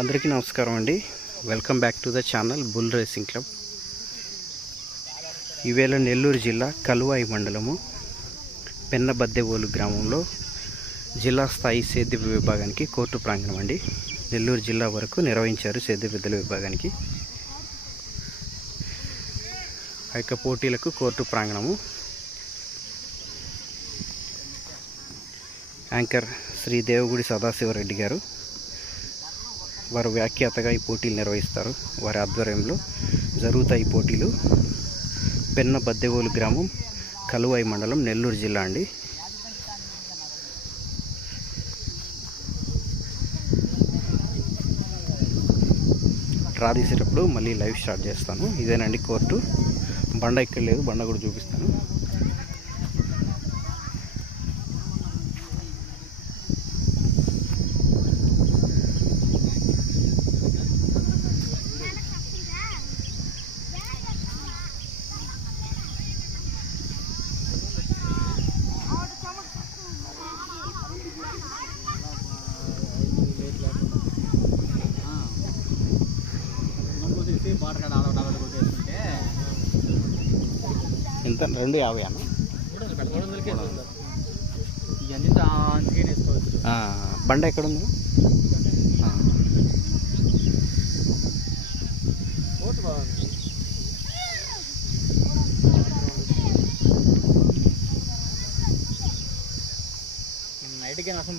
అందరికీ నమస్కారం అండి. Welcome back to the channel bull racing club ఈవేళ నెల్లూరు జిల్లా కలువాయి మండలము పెన్నబద్దెవోలు గ్రామంలో జిల్లా స్థాయి సేద్య విభాగానికి కోర్టు ప్రాంగణం అండి. నెల్లూరు జిల్లా వరకు నిర్వహించారు సేద్య పెద్దల విభాగానికి. ఆ యొక్క పోటీలకు కోర్టు ప్రాంగణము. యాంకర్ శ్రీ దేవగుడి సదాశివరెడ్డి గారు. వారు వ్యాఖ్యాతగా ఈ పోటీలు నిర్వహిస్తారు. వారి ఆధ్వర్యంలో జరుగుతాయి ఈ పోటీలు. పెన్న బద్దెవోలు గ్రామం కలువాయి మండలం నెల్లూరు జిల్లా అండి. డ్రా తీసేటప్పుడు మళ్ళీ లైవ్ స్టార్ట్ చేస్తాను. ఇదేనండి కోర్టు. బండ ఎక్కడ లేదు బండ కూడా చూపిస్తాను. ఎంత రెండు యాభై అన్న. బండ ఎక్కడుంది? నైట్కి నష్టం